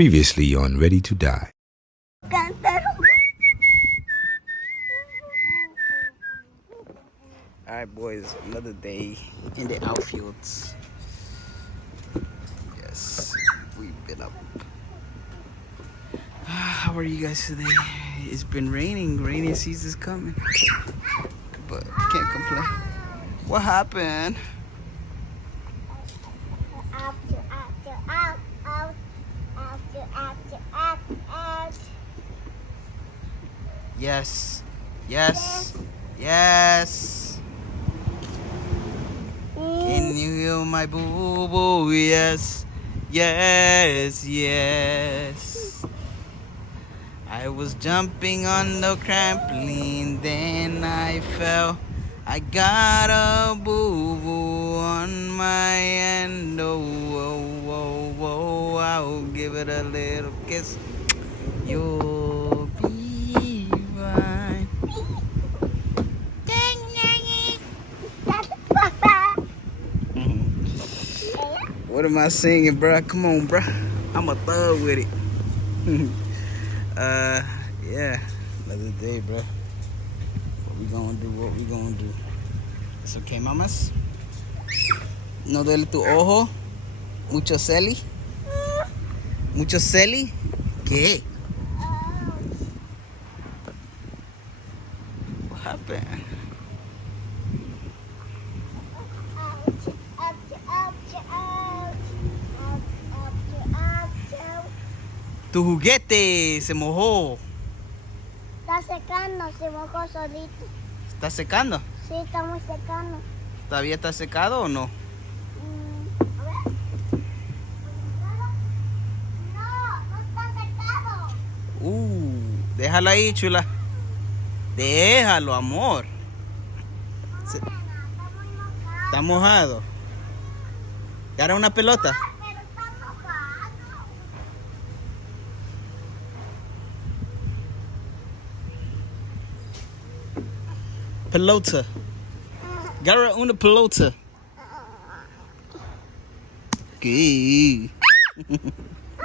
Previously on Ready to Die. Alright boys, another day in the outfields. Yes, we've been up. How are you guys today? It's been raining, rainy season's coming. But can't complain. What happened? Yes, yes, yes. Can you hear my boo boo? Yes, yes, yes. I was jumping on the trampoline, then I fell. I got a boo boo on my end. Oh, oh, oh, oh, I'll give it a little kiss. You'll be fine. What am I singing, bruh? Come on, bruh. I'm a thug with it. Yeah, another day, bruh. What we gonna do? What we gonna do? It's okay, mamas. No duele tu ojo. Mucho celi. Mucho celi. ¿Qué? What happened? Tu juguete se mojó. Está secando, se mojó solito. ¿Está secando? Sí, está muy secando. ¿Todavía está secado o no? A ver. No, no está secado. Déjalo ahí, chula. Déjalo, amor. No, nena, está muy mojado. Está mojado. ¿Y ahora una pelota? Pero está mojado. Pelota. Agarra una pelota. ¿Qué?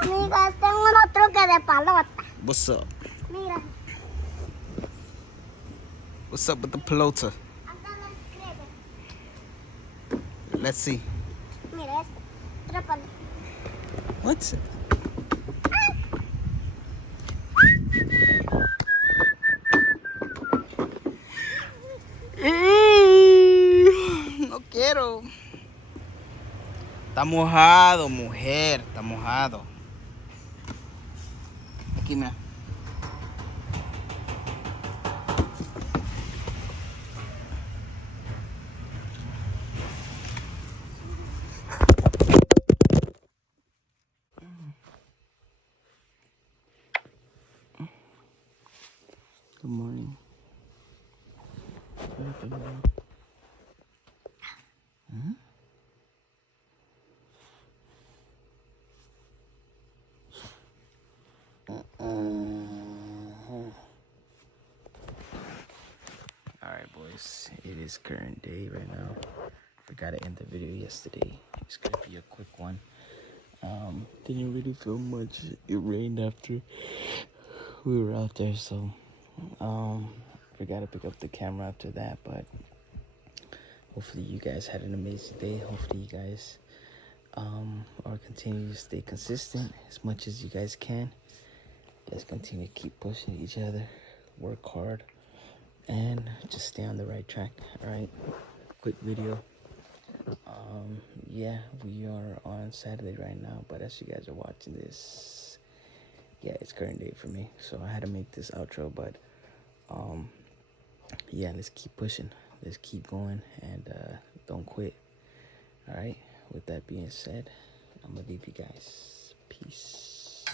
Amigos, tengo unos truques de pelota. What's up? Mira, What's up with the pelota? acá lo escribe. Let's see. Mira, es trépalo. What? No quiero. Está mojado, mujer. Está mojado. Aquí, mira. Good morning. Alright boys, it is current day right now. Forgot to end the video yesterday. It's gonna be a quick one. Didn't really feel much. It rained after we were out there, so forgot to pick up the camera after that, but hopefully you guys had an amazing day. Hopefully you guys are continue to stay consistent as much as you guys can. Let's continue to keep pushing each other, work hard, and just stay on the right track. All right, quick video. Yeah, we are on Saturday right now, but as you guys are watching this, yeah, it's current day for me, so I had to make this outro. But yeah, let's keep pushing, let's keep going, and don't quit. All right, with that being said, I'm gonna leave you guys. Peace.